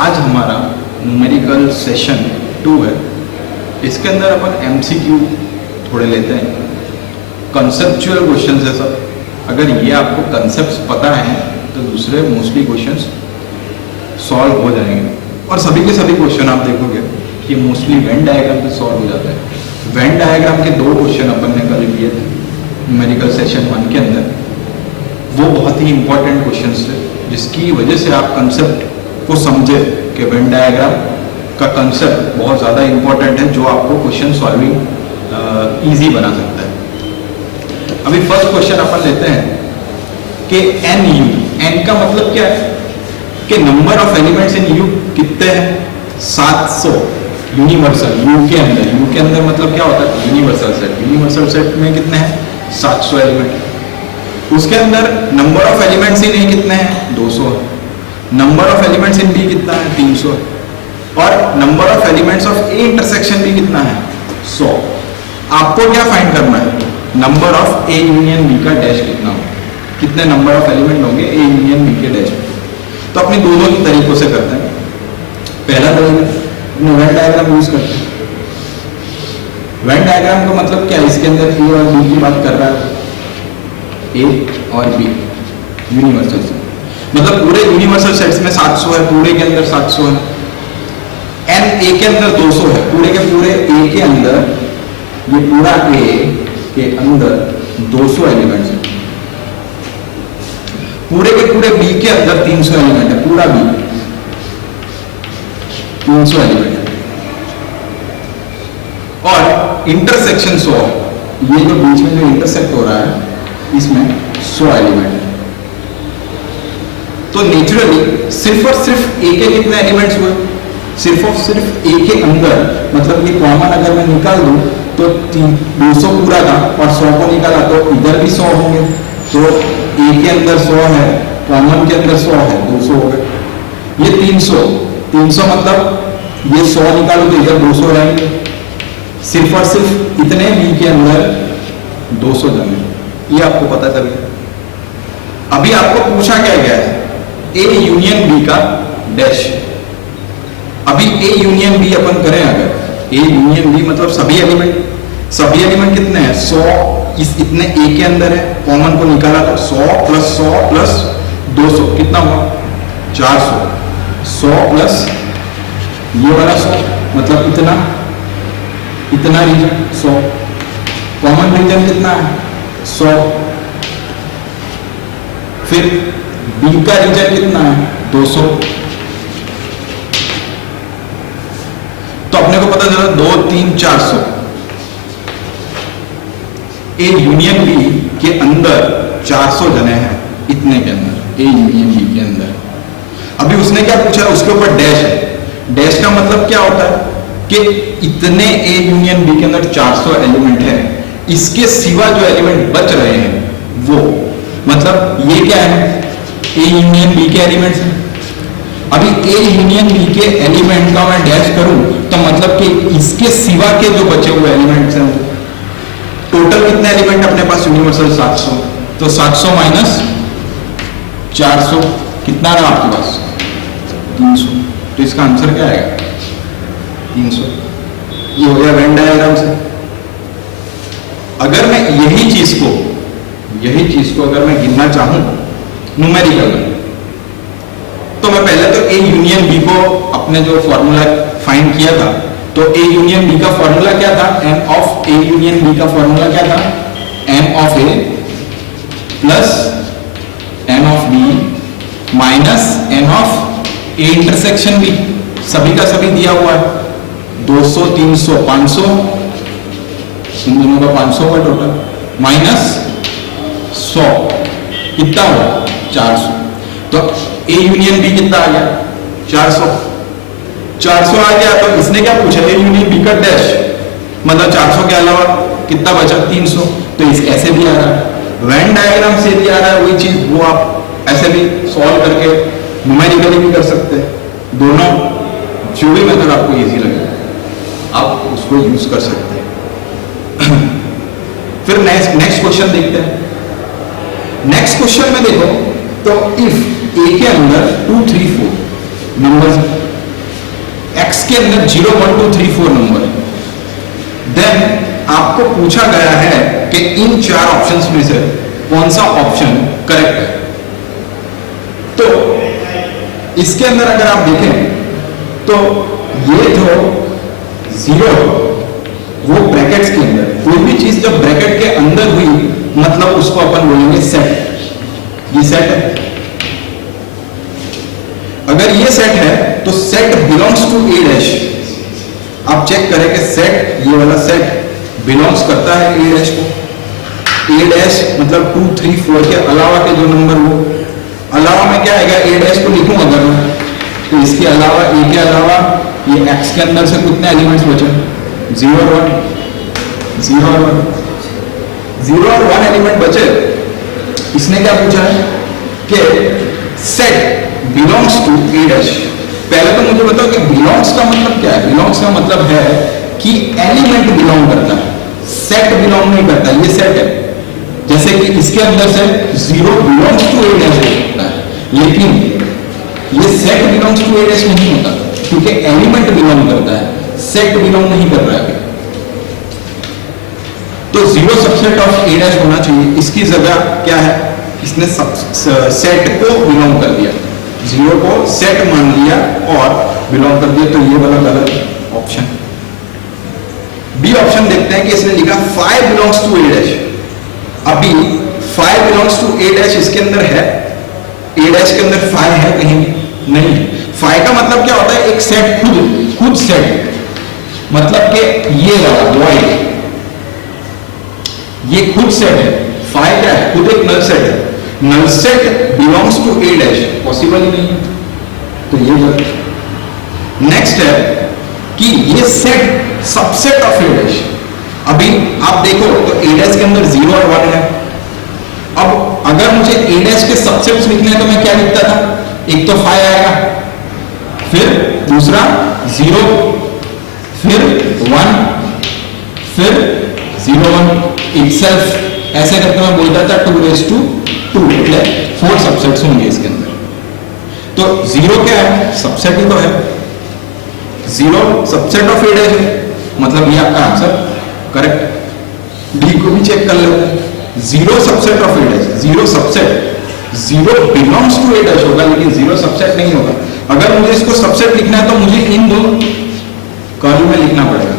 आज हमारा numerical session 2 है। इसके अंदर अपन MCQ थोड़े लेते हैं, कंसेप्चुअल क्वेश्चंस है सब। अगर ये आपको कंसेप्ट्स पता है तो दूसरे मोस्टली क्वेश्चंस सॉल्व हो जाएंगे। और सभी के सभी क्वेश्चन आप देखोगे कि मोस्टली वेन डायग्राम पे सॉल्व हो जाता है। वेन डायग्राम के 2 क्वेश्चन अपन ने कल किए थे न्यूमेरिकल सेशन 1 के अंदर। वो बहुत ही इंपॉर्टेंट क्वेश्चंस थे, जिसकी वजह से आप कंसेप्ट को समझे कि वेन डायग्राम का कंसेप्ट बहुत ज़्यादा इंपॉर्टेंट है, जो आपको क्वेश्चन सॉल्विंग इजी बना सकता है। अभी फर्स्ट क्वेश्चन अपन लेते हैं कि एन का मतलब क्या है कि number of elements in you कितने हैं? 700 यूनिवर्सल यू के अंदर मतलब क्या होता है? यूनिवर्सल सेट में कितने हैं? 700 एलिमेंट। उसके अंदर number of elements in A कितने हैं? 200। Number of elements in B कितना है? 300। और number of elements of A intersection भी कितना है? 100। आपको क्या फाइंड करना है? Number of A union B का डैश कितना हो, कितने नंबर ऑफ एलिमेंट होंगे ए यूनियन बी के डैश में। तो अपने दोनों ही तरीकों से करते हैं। पहला तरीका वेन डायग्राम यूज करते हैं। वेन डायग्राम का मतलब क्या है? इसके अंदर ए और बी की बात कर रहा है, ए और बी यूनिवर्सल सेट, मतलब पूरे यूनिवर्सल सेट्स में 700 है, पूरे के अंदर 700 है। एन ए के अंदर 200 है, पूरे के पूरे ए के अंदर, ये पूरा ए के अंदर 200 एलिमेंट्स है। पूरे के पूरे बी के अंदर 300 एलिमेंट है, पूरा बी 300 एलिमेंट है। और इंटरसेक्शन 100, ये जो बीच में जो इंटरसेक्ट हो रहा है इसमें 100 एलिमेंट है। तो नेचुरली सिर्फ और सिर्फ ए के कितने एलिमेंट्स हुए? सिर्फ और सिर्फ ए के अंदर, मतलब ये कॉमन अगर मैं निकाल दूं तो 200 पूरा था और 100 को निकाला तो इधर भी 100 होंगे। तो ए के अंदर 100 है, कॉमन के अंदर 100 है, 200 हो गए। ये 300 मतलब ये 100 निकालो तो इधर 200 रहेंगे। सिर्फ और सिर्फ इतने बी के अंदर 200 जन है, ये आपको पता चल गया। अभी आपको पूछा क्या गया है? ए यूनियन बी का डैश। अभी ए यूनियन बी अपन करें, अगर ए यूनियन बी मतलब सभी एलिमेंट कितने हैं? 100 इस इतने ए के अंदर है, कॉमन को निकाला तो 100 प्लस 200 कितना हुआ? 400। 100 प्लस ये वाला 100 मतलब इतना रीजन 100। कॉमन रीजन कितना है? 100। फिर बी का रीजन कितना है? 200। तो अपने को पता चला 2, 3, 400। ए यूनियन बी के अंदर 400 जने हैं, इतने के अंदर, ए यूनियन बी के अंदर। अभी उसने क्या पूछा? उसके ऊपर डैश है। डैश का मतलब क्या होता है कि इतने ए यूनियन बी के अंदर 400 एलिमेंट है, इसके सिवा जो एलिमेंट बच रहे हैं वो, मतलब ये क्या है? ए यूनियन बी के एलिमेंट्स हैं। अभी ए यूनियन बी के एलिमेंट का मैं डैश करूं तो मतलब कि इसके सिवा के जो बचे हुए एलिमेंट्स हैं, टोटल कितने एलिमेंट अपने पास यूनिवर्सल? 700। तो 700 माइनस 400 कितना रहा आपके पास? 300। तो इसका आंसर क्या आएगा? 300। ये हो गया वेन डायग्राम से। अगर मैं यही चीज को अगर मैं गिनना चाहूं न्यूमेरिकल में, तो मैं पहले तो ए यूनियन बी को अपने जो फॉर्मूला फाइंड किया था, तो ए यूनियन बी का फॉर्मूला क्या था? N of A union B का फॉर्मूला क्या था? N of A plus N of B minus N of A intersection B. सभी का सभी दिया हुआ है, 200, 300, 500, इन दोनों का 500 हुआ टोटल, माइनस 100 कितना हुआ? 400। तो ए यूनियन बी कितना आ गया? 400 आ गया। तो इसने क्या पूछा? ए यूनियन बी का डैश, मतलब 400 के अलावा कितना बचा? 300। तो इस ऐसे भी आ रहा है, वेन डायग्राम से भी आ रहा है वही चीज, वो आप ऐसे भी सॉल्व करके न्यूमेरिकली भी कर सकते हैं। दोनों जो भी मेथड आपको इजी लगे आप उसको यूज कर सकते हैं। फिर नेक्स्ट क्वेश्चन देखते हैं। नेक्स्ट क्वेश्चन में देखो तो इफ ए के अंदर 2, 3, 4 नंबर्स x के अंदर 0 1 2 3 4 नंबर है, देन आपको पूछा गया है कि इन 4 ऑप्शंस में से कौन सा ऑप्शन करेक्ट है। तो इसके अंदर अगर आप देखें तो ये जो 0 वो ब्रैकेट्स के अंदर, कोई भी चीज जब ब्रैकेट के अंदर हुई मतलब उसको अपन बोलेंगे सेट। ये सेट है, अगर ये सेट है तो set belongs to A dash. आप चेक करें कि सेट, ये वाला सेट बिलोंग्स करता है ए डैश को। ए डैश मतलब 2 3 4 के अलावा के जो नंबर हो, अलावा में क्या आएगा, ए डैश को लिखूं अगर मैं तो इसके अलावा, ए के अलावा ये एक्स के अंदर से कितने एलिमेंट्स बचे, 0 और 1, 0 और 1, 0 और 1 एलिमेंट बचे। इसने क्या पूछा है कि set belongs to A dash. पहले तो मुझे बताओ कि बिलोंग्स का मतलब क्या है। बिलोंग्स का मतलब है कि एलिमेंट बिलोंग करता है, सेट बिलोंग नहीं करता। ये सेट है, जैसे कि इसके अंदर से 0 बिलोंग्स टू ए डैश होता है, लेकिन ये set belongs to A dash नहीं होता क्योंकि एलिमेंट बिलोंग करता है, सेट बिलोंग नहीं कर रहा है। तो 0 सबसेट ऑफ ए डैश होना चाहिए। इसकी जगह क्या है, इसने सेट को बिलोंग कर दिया, 0 को सेट मान लिया और बिलोंग कर दिया, तो ये वाला गलत ऑप्शन। बी ऑप्शन देखते हैं कि इसने लिखा 5 बिलोंग्स टू ए डैश। अभी 5 बिलोंग्स टू ए डैश इसके अंदर है, ए डैश के अंदर 5 है कहीं नहीं। 5 का मतलब क्या होता है, एक सेट खुद सेट, मतलब कि ये वाला वॉइड, ये खुद सेट है। 5 क्या है, खुद एक नल सेट है। Null set belongs to A dash possible ही नहीं है, तो ये गलत। नेक्स्ट है कि ये set subset of A dash. अभी आप देखो तो ए डैश के अंदर 0 और 1 है। अब अगर मुझे ए डैश के सबसेट्स लिखने हैं तो मैं क्या लिखता था, एक तो 5 आएगा, फिर दूसरा 0, फिर 1, फिर 0 1 इटसेल्फ। ऐसे करके मैं बोलता था 2 raised to 2, मतलब 4 सबसेट्स होंगे इसके अंदर। तो 0 क्या है, सबसेट ही तो है। 0 सबसेट ऑफ ए डैश है, मतलब ये आपका आंसर करेक्ट। डी को भी चेक कर लेते हैं। 0 subset of A dash, 0 subset, 0 belongs to A dash होगा लेकिन 0 सबसेट नहीं होगा। अगर मुझे इसको सबसेट लिखना है तो मुझे इन दोनों कर्ल में लिखना पड़ेगा,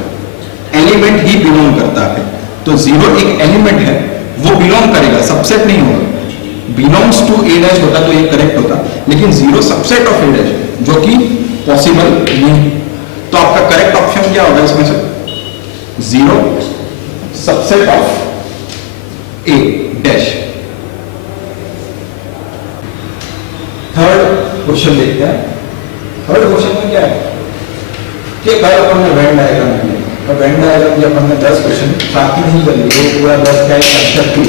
एलिमेंट ही बिलोंग करता है। तो 0 एक एलिमेंट है, वो बिलोंग करेगा, सबसेट नहीं होगा। बिलोंग्स टू ए डैश होता तो ये करेक्ट होता, लेकिन 0 सबसेट ऑफ ए डैश, जो कि पॉसिबल नहीं। तो आपका करेक्ट ऑप्शन क्या होगा इसमें से, 0 subset of A dash. Third question देखते हैं। थर्ड क्वेश्चन में क्या है कि कल अपन ने वेन डायग्राम किया, और वेन डायग्राम की अपन ने 10 क्वेश्चन साथ में नहीं कर लिए, वो पूरा 10 का एक कंसेप्ट ही।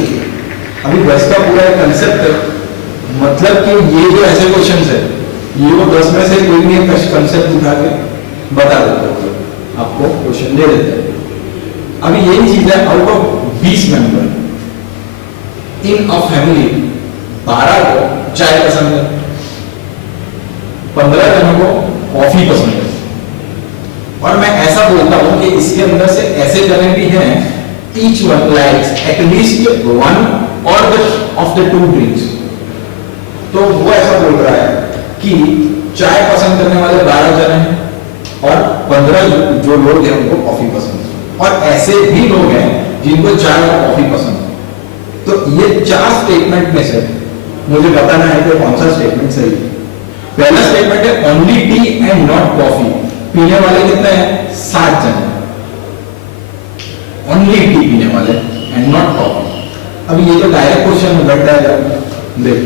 अभी 10 का पूरा एक कंसेप्ट है, मतलब कि ये जो ऐसे क्वेश्चन है, ये वो 10 में से कोई भी एक कंसेप्ट उठा के बता देता है, आपको क्वेश्चन दे देता है। अभी यही चीज है, out of 20 member in a family 12 को चाय पसंद है, 15 जनों को कॉफी पसंद है, और मैं ऐसा बोलता हूं कि इसके अंदर से ऐसे जने भी हैं, each one likes at least one और ऑफ द 2 ड्रिंक्स। तो वो ऐसा बोल रहा है कि चाय पसंद करने वाले 12 जने हैं और 15 जो लोग हैं उनको कॉफी पसंद है, और ऐसे भी लोग हैं जिनको चाय और कॉफी पसंद है। तो ये 4 स्टेटमेंट में से मुझे बताना है कि कौन सा स्टेटमेंट सही है। पहला स्टेटमेंट है only T and not coffee. पीने वाले कितने हैं, 7 जने, ओनली टी पीने वाले एंड नॉट कॉफी। अभी ये तो डायरेक्ट क्वेश्चन है, वेन डायग्राम देख,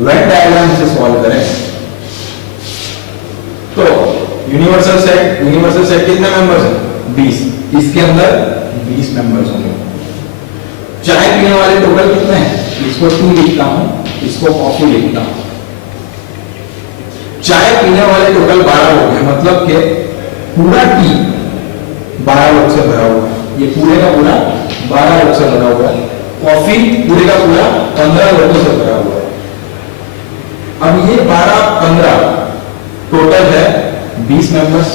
वेन डायग्राम से सॉल्व करें तो यूनिवर्सल सेट कितने मेंबर्स हैं, 20। इसके अंदर 20 मेंबर्स होंगे। चाय पीने वाले टोटल कितने हैं, इसको 2 लिखता हूं, इसको कॉफी लिखता हूं। चाय पीने वाले टोटल 12 लोग हैं, मतलब कि पूरा टी 12 लोग से भरा हुआ है, ये पूरे का पूरा 12 लोग से भरा हुआ है। कॉफी पूरे का पूरा 15 लोगों से भरा हुआ है। अब ये 12 15 टोटल है 20 मेंबर्स।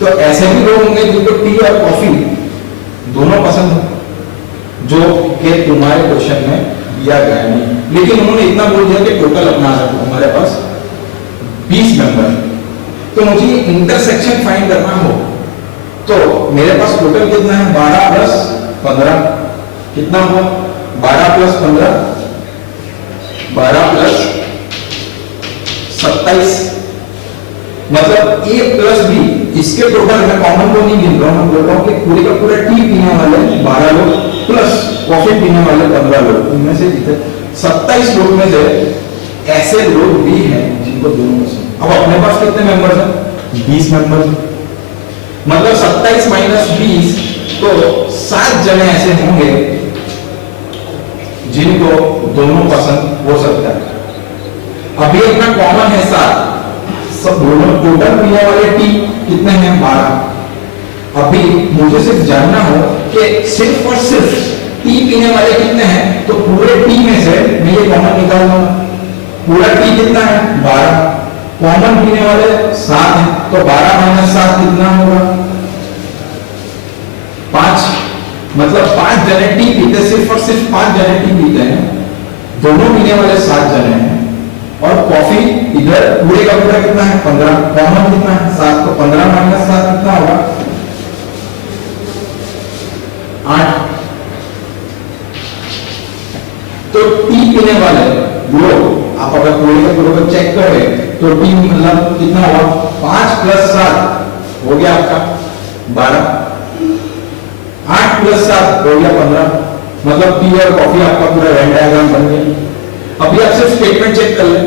तो ऐसे भी लोग होंगे जिनको टी और कॉफी दोनों पसंद है, जो कि तुम्हारे क्वेश्चन में दिया गया नहीं, लेकिन उन्होंने इतना बोल दिया कि टोटल अपना हमारे पास 20 मेंबर। तो मुझे इंटरसेक्शन फाइंड करना हो तो मेरे पास टोटल कितना है, 12 प्लस 15 कितना हुआ, 12 प्लस 15 12 प्लस 27, मतलब ए प्लस बी, इसके टोटल में कॉमन को नहीं गिन रहा हूं, मैं बोल रहा हूं कि पूरे का पूरा टी पीने वाले 12 लोग प्लस कॉफी पीने वाले 15 लोग, इनमें से जितने 27 लोग में से ऐसे लोग भी हैं जिनको दोनों पसंद। अब अपने पास कितने मेंबर्स हैं, 20 मेंबर्स, मतलब 27 माइनस 20, तो 7 जने ऐसे होंगे जिनको दोनों पसंद हो सकता है। अभी अपना कॉमन है 7, सब दोनों टोटल पीने वाले टी कितने हैं, 12। अभी मुझे सिर्फ जानना हो कि सिर्फ और सिर्फ टी पीने वाले कितने हैं, तो पूरे टी में से मैं ये कॉमन निकालूंगा, पूरा टी कितना है, 12, कॉमन पीने वाले 7 हैं, तो 12 माइनस 7 कितना होगा, 5, मतलब 5 जने टी पीते, सिर्फ और सिर्फ 5 जने टी पीते हैं, दोनों पीने वाले 7 जने हैं, और कॉफी इधर पूरे का पूरा कितना है, 15, कॉमन कितना है, 7, तो 15 माइनस 7 कितना होगा, 8। तो टी पीने वाले लोग आप अगर पूरे का पूरे को चेक करें तो टी मतलब कितना हुआ, 5 प्लस 7 हो गया आपका 12, 8 प्लस 7 हो गया 15, मतलब टी और कॉफी आपका पूरा वेन डायग्राम बन गया। अभी आप सिर्फ स्टेटमेंट चेक कर लें,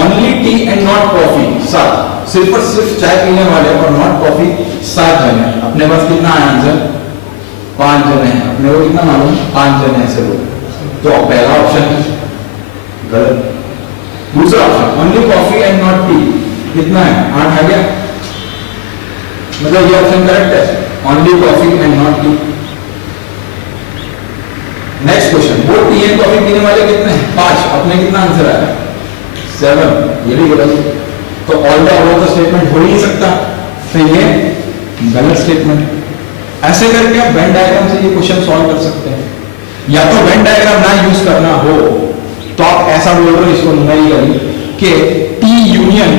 only T and not coffee 7, सिर्फ और सिर्फ चाय पीने वाले और नॉट कॉफी 7 जने, अपने पास कितना है आंसर, 5 जने हैं, अपने को कितना मालूम, 5 जने ऐसे लोग, तो पहला ऑप्शन गलत। दूसरा option only coffee and not T कितना है, 8 आ गया, मतलब ये ऑप्शन करेक्ट है, only coffee and not T. Next question, वो टी एंड कॉफी पीने वाले कितने हैं, 5, अपने कितना आंसर आया, 7, ये भी गलत। तो all the above the statement हो ही नहीं सकता, तो ये गलत स्टेटमेंट। ऐसे करके आप वेन डायग्राम से ये क्वेश्चन सॉल्व कर सकते हैं, या तो वेन डायग्राम ना यूज करना हो तो आप ऐसा बोल रहे हो इसको न्यूमेरिकली कि T union,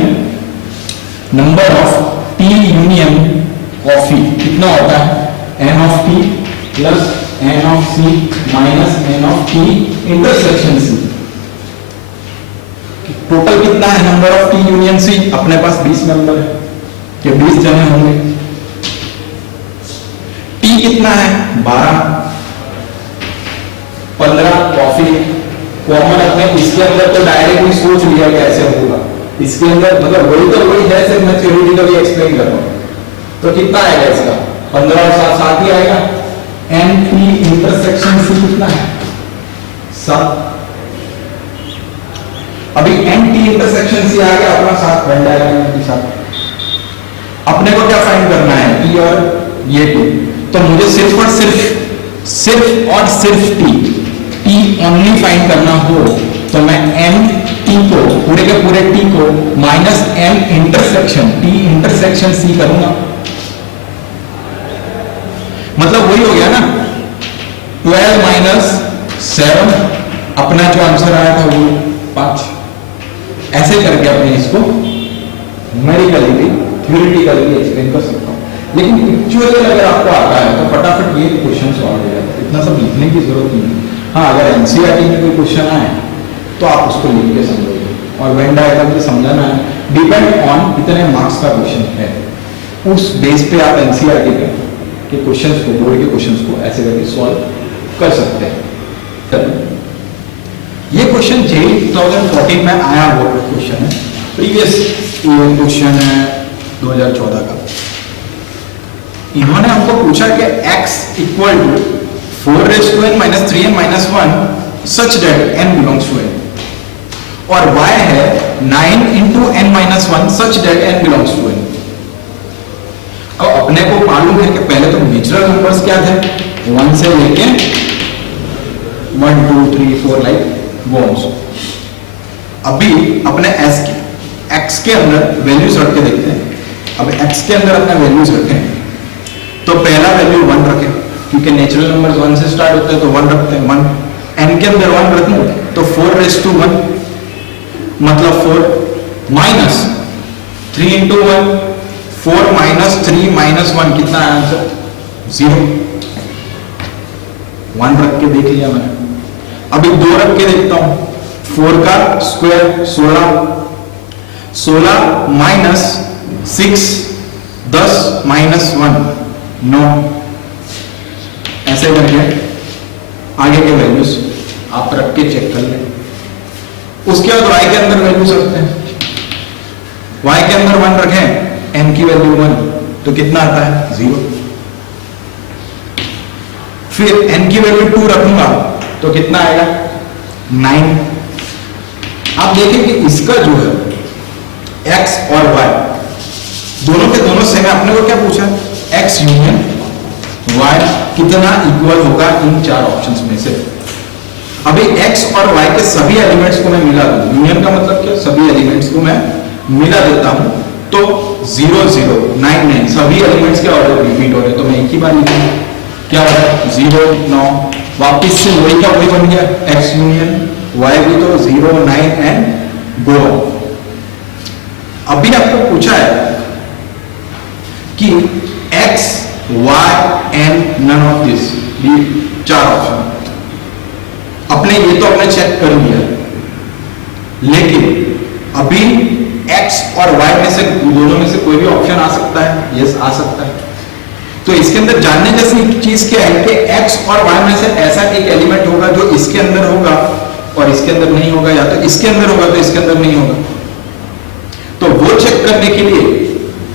number of T union कॉफी कितना होता है, N of T plus N of C minus N of T intersection C. Total कितना है number of T union C, अपने पास 20 मेंबर है, कि 20 जने होंगे। टी कितना है, 12, 15 कॉफी, कॉमन अपने इसके अंदर तो डायरेक्टली सोच लिया कैसे होगा, इसके अंदर मतलब वही तो वही है, सिर्फ मैं थ्योरेटिकली एक्सप्लेन कर रहा हूं। तो कितना आएगा इसका, 15 और 7 ही आएगा। एन टी इंटरसेक्शन सी कितना है, 7। अभी एन टी इंटरसेक्शन सी आ गया अपना 7 वेन डायग्राम के साथ। अपने को क्या फाइंड करना है, टी और ये टी, तो मुझे सिर्फ और सिर्फ टी ओनली फाइंड करना हो तो मैं एन टी को पूरे के पूरे टी को minus N intersection T intersection C करूंगा, मतलब वही हो गया ना, 12 माइनस 7, अपना जो आंसर आया था वो 5। ऐसे करके अपने इसको न्यूमेरिकली भी थ्योरेटिकली भी एक्सप्लेन कर सकता हूं, लेकिन पिक्चुअली अगर आपको आता है तो फटाफट ये क्वेश्चन सॉल्व हो जाएगा, इतना सब लिखने की जरूरत नहीं। हाँ, अगर एनसीईआरटी में कोई क्वेश्चन आए तो आप उसको लिख के समझोगे, और वेन डायग्राम से समझाना है, डिपेंड ऑन कितने मार्क्स का क्वेश्चन है, उस बेस पे आप एनसीईआरटी के क्वेश्चंस को, बोर्ड के क्वेश्चंस को ऐसे करके सॉल्व कर सकते हैं। ये क्वेश्चन जेई 2014 में आया हुआ क्वेश्चन है, प्रीवियस क्वेश्चन है 2014 का। इन्होंने हमको पूछा कि x equal to 4n - 3n - 1 such that n belongs to n, और y है 9 × n - 1 such that n belongs to n। अब अपने को मालूम है कि पहले तो नेचुरल नंबर्स क्या थे, 1 से लेके 1 2 3 4 लाइक वॉन्स। अभी अपने x के अंदर वैल्यूज रख के देखते हैं। अब x के अंदर अपना वैल्यूज रखें तो पहला वैल्यू 1 रखें, क्योंकि नेचुरल नंबर्स 1 से स्टार्ट होते हैं तो 1 रखते हैं 1। n के अंदर 1 रखें तो 4⁻1 मतलब 4 माइनस 3 into 1, 4 minus 3 minus 1 कितना है आंसर? 0। 1 रख के देख लिया मैंने। अभी 2 रख के देखता हूं, 4 का स्क्वायर 16 माइनस 6 10 माइनस 1 9। ऐसे करके आगे के वैल्यूज आप रख के चेक कर लें। उसके बाद y के अंदर वैल्यूज रखते हैं। y के अंदर 1 रखें, n की वैल्यू 1 तो कितना आता है? 0। फिर n की वैल्यू 2 रखूंगा तो कितना आएगा? 9। आप देखें कि इसका जो है x और y दोनों के दोनों सेम है। आपने को क्या पूछा? x यूनियन y कितना इक्वल होगा इन 4 ऑप्शंस में से। अभी x और y के सभी एलिमेंट्स को मैं मिला दूं। यूनियन का मतलब क्या? सभी एलिमेंट्स को मैं मिला देता हूं तो 0 0 9 9 सभी एलिमेंट्स के ऑर्डर रिपीट हो रहे हैं, तो मैं एक ही बार लिखूंगा। क्या हो रहा है? 0 9 वापिस से वही का वही बन गया, x यूनियन y भी तो 0 9 एंड गो ऑन। अभी आपको पूछा है कि x y and none of this, ये 4 ऑप्शन अपने ये तो अपने चेक कर लिया, लेकिन अभी x और y में से दोनों में से कोई भी ऑप्शन आ सकता है। यस आ सकता है। तो इसके अंदर जानने जैसी चीज क्या है कि x और y में से ऐसा एक एलिमेंट होगा जो इसके अंदर होगा और इसके अंदर नहीं होगा, या तो इसके अंदर होगा तो इसके अंदर नहीं होगा। तो वो चेक करने के लिए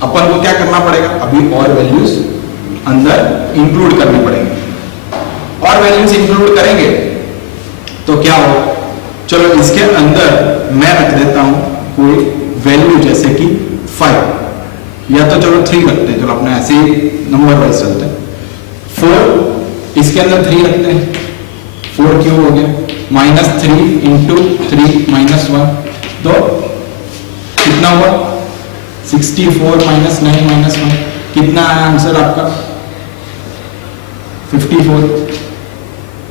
अपन को क्या करना पड़ेगा? अभी और वैल्यूज अंदर इंक्लूड करने पड़ेंगे। और वैल्यूज इंक्लूड करेंगे तो क्या होगा? चलो इसके अंदर मैं रख देता हूं कोई वैल्यू जैसे कि 5, या तो चलो 3 रखते हैं। चलो अपने ऐसे ही नंबर वाइज चलते हैं। 4 इसके अंदर 3 रखते हैं, 4 क्यों हो गया? -3 into 3 minus 1 तो कितना हुआ? 64 minus 9 minus 1 कितना आया आंसर आपका? 54।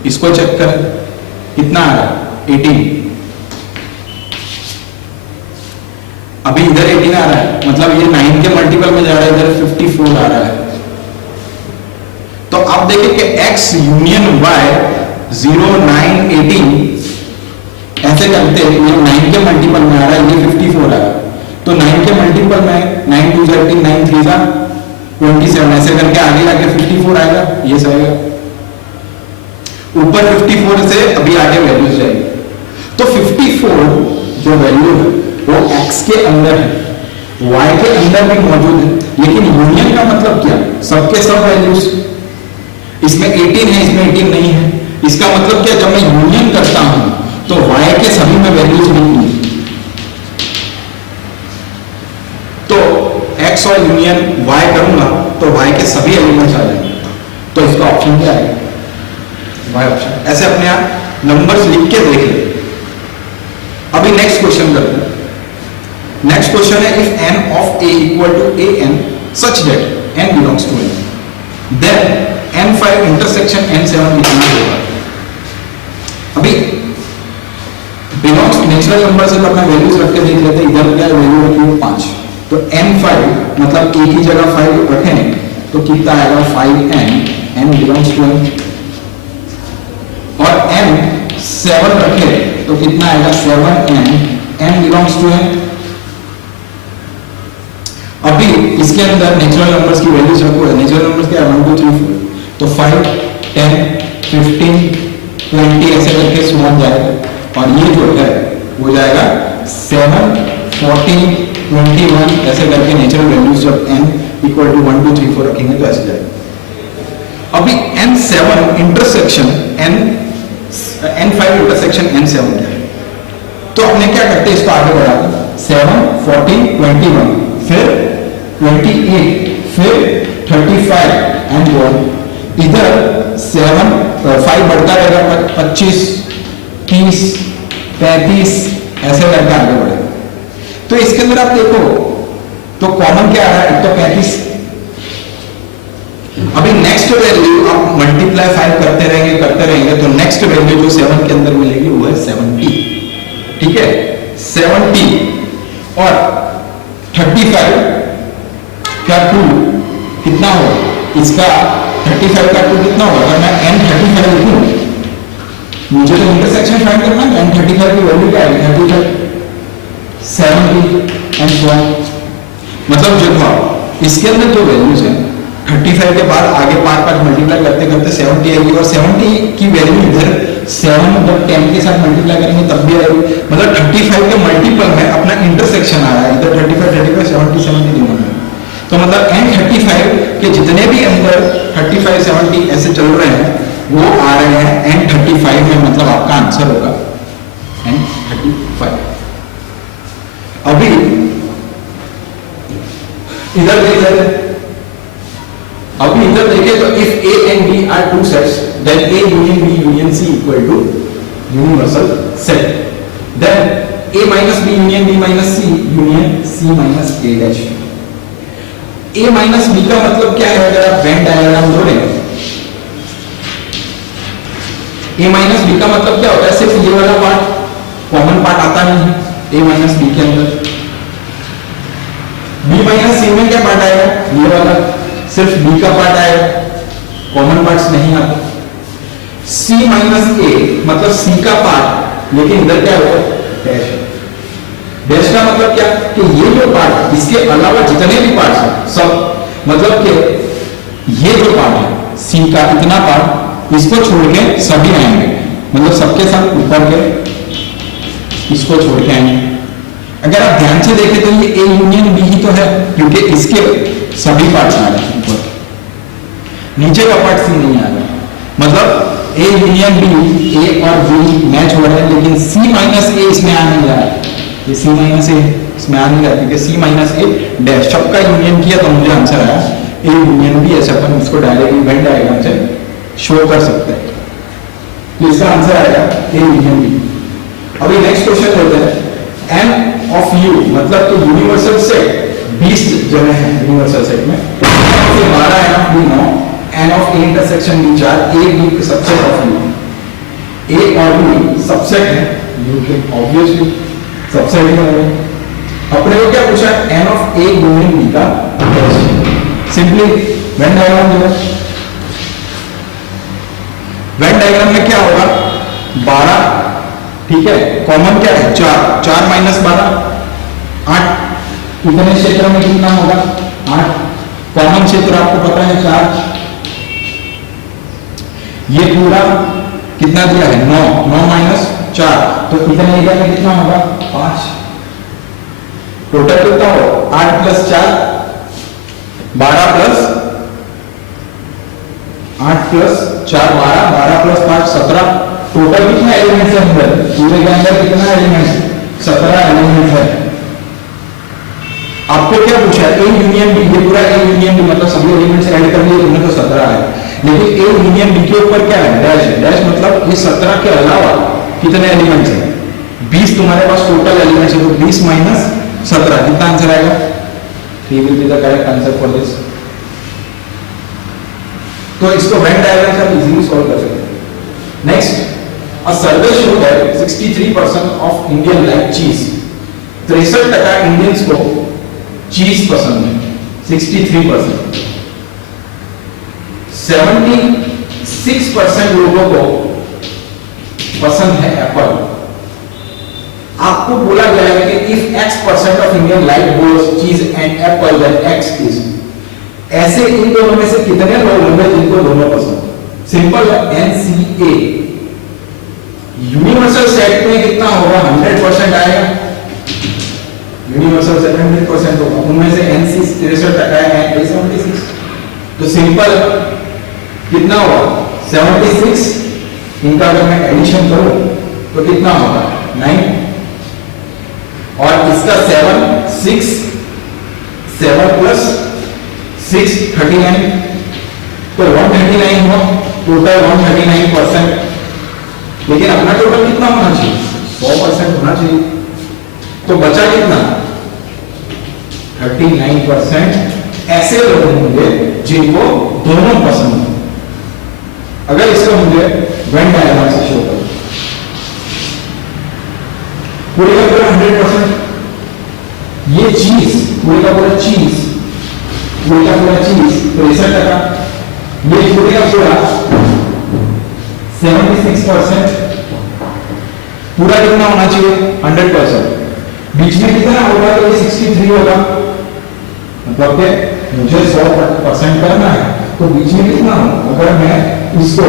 इसको चेक करें कितना आ रहा है? 18। अभी इधर 18 आ रहा है, मतलब ये 9 के मल्टीपल में जा रहा है, इधर 54 आ रहा है। तो आप देखें कि x यूनियन y 0 9 18 ऐसे करते हैं, ये 9 के मल्टीपल में आ रहा है, ये 54 आ रहा है। तो 9 के मल्टीपल में 9 2 18 9 3 27 ऐसे करके आगे जाके 54 आएगा। ये सही है। ऊपर 54 से अभी आगे वैल्यूज जाएगी। तो 54 जो वैल्यू है वो x के अंदर है, y के अंदर भी मौजूद है, लेकिन यूनियन का मतलब क्या? सबके सब वैल्यूज, इसमें 18 है, इसमें 18 नहीं है। इसका मतलब क्या? जब मैं यूनियन करता हूं तो y के सभी में वैल्यूज नहीं है। तो x और यूनियन y करूंगा तो y के सभी एलिमेंट्स आ जाएंगे। तो इसका ऑप्शन क्या है? y option. ऐसे अपने आप नंबर्स लिख के देख ले। अभी नेक्स्ट क्वेश्चन करते हैं। नेक्स्ट क्वेश्चन है if n of a equal to an such that n belongs to n, then n5 intersection n7 कितना होगा? अभी बिलोंग्स नेचुरल नंबर से तो अपना वैल्यूज रख के देख लेते हैं। इधर क्या वैल्यू रखी है? 5। तो n5 मतलब एक ही जगह 5 रखें तो कितना आएगा? 5n, n belongs to n। और n7 रखे तो कितना आएगा? 7n, n belongs to n। अभी इसके अंदर नेचुरल नंबर्स की वैल्यूज रखो। नेचुरल नंबर्स क्या है? 1 2 3 4। तो 5 10 15 20 ऐसे करके सुन जाएगा। और ये जो है वो जाएगा 7 14 21 ऐसे करके नेचुरल वैल्यूज जब n इक्वल टू 1 2 3 4 रखेंगे तो ऐसे जाएगा। अभी n7 intersection n5 intersection n7 क्या है? तो अपने क्या करते हैं? इसको आगे बढ़ाते 7 14 21 फिर 28 फिर 35 एंड 1। इधर 5 बढ़ता रहेगा, 25 30 35 ऐसे करके आगे बढ़ेगा। तो इसके अंदर आप देखो तो कॉमन क्या आ रहा है, तो 35। अभी नेक्स्ट वैल्यू आप मल्टीप्लाई 5 करते रहेंगे तो नेक्स्ट वैल्यू जो 7 के अंदर मिलेगी वो है 70। ठीक है, 70 और 35 का 2 कितना होगा, इसका 35 का 2 कितना होगा, अगर मैं n35 लिखूं, मुझे तो इंटरसेक्शन फाइंड करना है, n35 की वैल्यू क्या है, 35 70 एंड सो ऑन। मतलब जो था इसके अंदर जो वैल्यूज है 35 के बाद आगे 5 मल्टीप्लाई करते करते 70 आएगी, और 70 की वैल्यू इधर 7 जब 10 के साथ मल्टीप्लाई करेंगे तब भी आएगी। मतलब 35 के मल्टीपल में अपना इंटरसेक्शन आ रहा है, इधर 35 70 दोनों में। तो मतलब n35 के जितने भी अंदर 35 70 ऐसे चल रहे हैं वो आ रहे हैं n35 में, मतलब आपका आंसर होगा n35। अभी इधर देखें तो if A and B are two sets, then A union B union C equal to universal set. Then A minus B union B minus C union C minus A dash. A minus B का मतलब क्या है, अगर आप Venn diagram जोड़ें, A minus B का मतलब क्या होता है, सिर्फ ये वाला पार्ट कॉमन पार्ट आता नहीं है A minus B के अंदर। B minus C में क्या पार्ट आएगा, ये वाला, सिर्फ B का पार्ट आएगा, कॉमन पार्ट्स नहीं आते। C minus A मतलब C का पार्ट, लेकिन इधर क्या होगा, डैश। डैश का मतलब क्या कि ये जो पार्ट, इसके अलावा जितने भी पार्ट्स हैं सब, मतलब कि ये जो पार्ट है C का इतना पार्ट, इसको छोड़ के सभी आएंगे, मतलब सबके साथ ऊपर के इसको छोड़ के आएंगे। अगर आप ध्यान से देखें तो ये A यूनियन B ही तो है, क्योंकि इसके सभी पार्ट्स आ रहे हैं ऊपर, नीचे का पार्ट C नहीं आ रहा। मतलब A यूनियन B, A और B मैच हो रहे हैं, लेकिन C माइनस A इसमें आ नहीं रहा है, ये C माइनस A इसमें आ नहीं रहा, क्योंकि C माइनस A डैश सबका यूनियन किया तो मुझे आंसर आया A यूनियन B। ऐसे अपन इसको डायरेक्टली वेन डायग्राम से शो कर सकते हैं, तो इसका आंसर आएगा A यूनियन B। अभी नेक्स्ट क्वेश्चन लेते हैं, M ऑफ U मतलब कि यूनिवर्सल सेट 20 जगह है यूनिवर्सल सेट में, 12 N of B 9, N of A intersection B 4, A B subset of U, A और B सबसेट है U के, ऑब्वियसली सबसेट ही है। अपने को क्या पूछा, N of A union B का टेस्ट। सिंपली वेन डायग्राम जो है, वेन डायग्राम में क्या होगा, 12, ठीक है, कॉमन क्या है 4, 4 माइनस 12 8, इतने क्षेत्र में कितना होगा 8, कॉमन क्षेत्र आपको पता है 4, ये पूरा कितना दिया है 9, 9 माइनस 4, तो इतने एरिया में कितना होगा 5, टोटल कितना हो 8 plus 4 12 plus 8 plus 4 12, 12 plus 5 17, total कितना एलिमेंट्स है अंदर, पूरे के अंदर कितना एलिमेंट्स 17 एलिमेंट्स है। आपको क्या पूछा है, A यूनियन B, ये पूरा A यूनियन B मतलब सभी एलिमेंट्स ऐड कर लिए, इनमें तो 17 है, लेकिन A यूनियन B के ऊपर क्या है, डैश है। डैश मतलब ये 17 के अलावा कितने एलिमेंट्स हैं, 20 तुम्हारे पास टोटल एलिमेंट्स है, तो 20 माइनस 17 कितना आंसर आएगा, 3 will be the correct answer for this. तो इसको वेन डायग्राम से आप इजीली सॉल्व कर सकते हैं। Next, a survey showed that 63% of Indian like cheese, 63% Indians को चीज पसंद है, 63%, 76% लोगों को पसंद है एप्पल। आपको बोला गया है कि if X% of Indian like both cheese and apple then X is, ऐसे इन दोनों में से कितने लोग होंगे जिनको दोनों पसंद। सिंपल है, NCA यूनिवर्सल सेट में कितना होगा 100% आएगा, यूनिवर्सल सेट 100% होगा, उनमें से NC 63% है, A 76, तो सिंपल कितना होगा 76, इनका अगर मैं एडिशन करूं तो कितना होगा 9, और इसका 7 प्लस 6 39, तो 139 हुआ टोटल, 139%। लेकिन अपना टोटल कितना होना चाहिए 100% होना चाहिए, तो बचा कितना 39% ऐसे लोग होंगे जिनको दोनों पसंद है। अगर इसको मुझे वेन डायग्राम से शो करो, पूरे का पूरा 100%, ये चीज पूरे का पूरा चीज 63%, ये पूरे का पूरा 76%, पूरा कितना होना चाहिए 100%, बीच में कितना होगा तो ये 63 होगा, मतलब कि मुझे 100% करना है तो बीच में कितना हो, अगर मैं इसको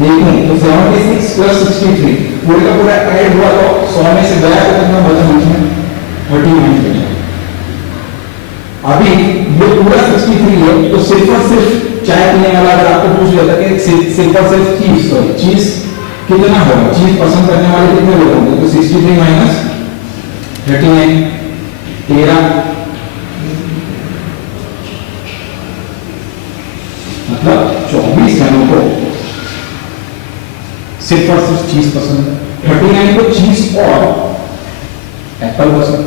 देखूं तो 76 प्लस 63 पूरे का पूरा ऐड हुआ तो 100 में से गया तो कितना बचा बीच में 39 बचा। अभी ये पूरा 63 है तो सिर्फ और सिर्फ चाय पीने वाला अगर आपको पूछ लेता कि सिर्फ और सिर्फ चीज कितना होगा, चीज पसंद करने वाले कितने लोग होंगे, तो 63 माइनस 39 13, मतलब 24 जनों को सिर्फ और सिर्फ चीज पसंद है, 39 को चीज और एप्पल पसंद।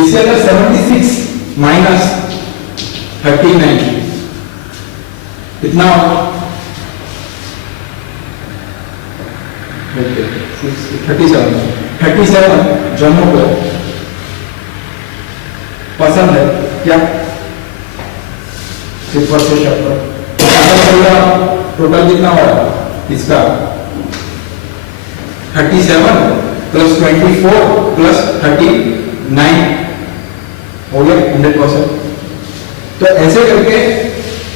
इससे अगर 76 माइनस 39 कितना होगा 37 जनों को पसंद है क्या, सिर्फ और सिर्फ एप्पल। टोटल कितना होगा इसका 37 प्लस 24 प्लस 39 हो गया 100%। तो ऐसे करके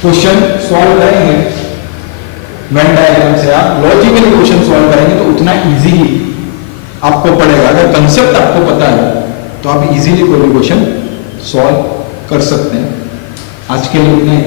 क्वेश्चन सॉल्व करेंगे, वेन डायग्राम से आप लॉजिकली क्वेश्चन सॉल्व करेंगे तो उतना इजीली आपको पड़ेगा। अगर कंसेप्ट आपको पता है तो आप इजीली कोई भी क्वेश्चन सॉल्व कर सकते हैं। आज के लिए इतना ही।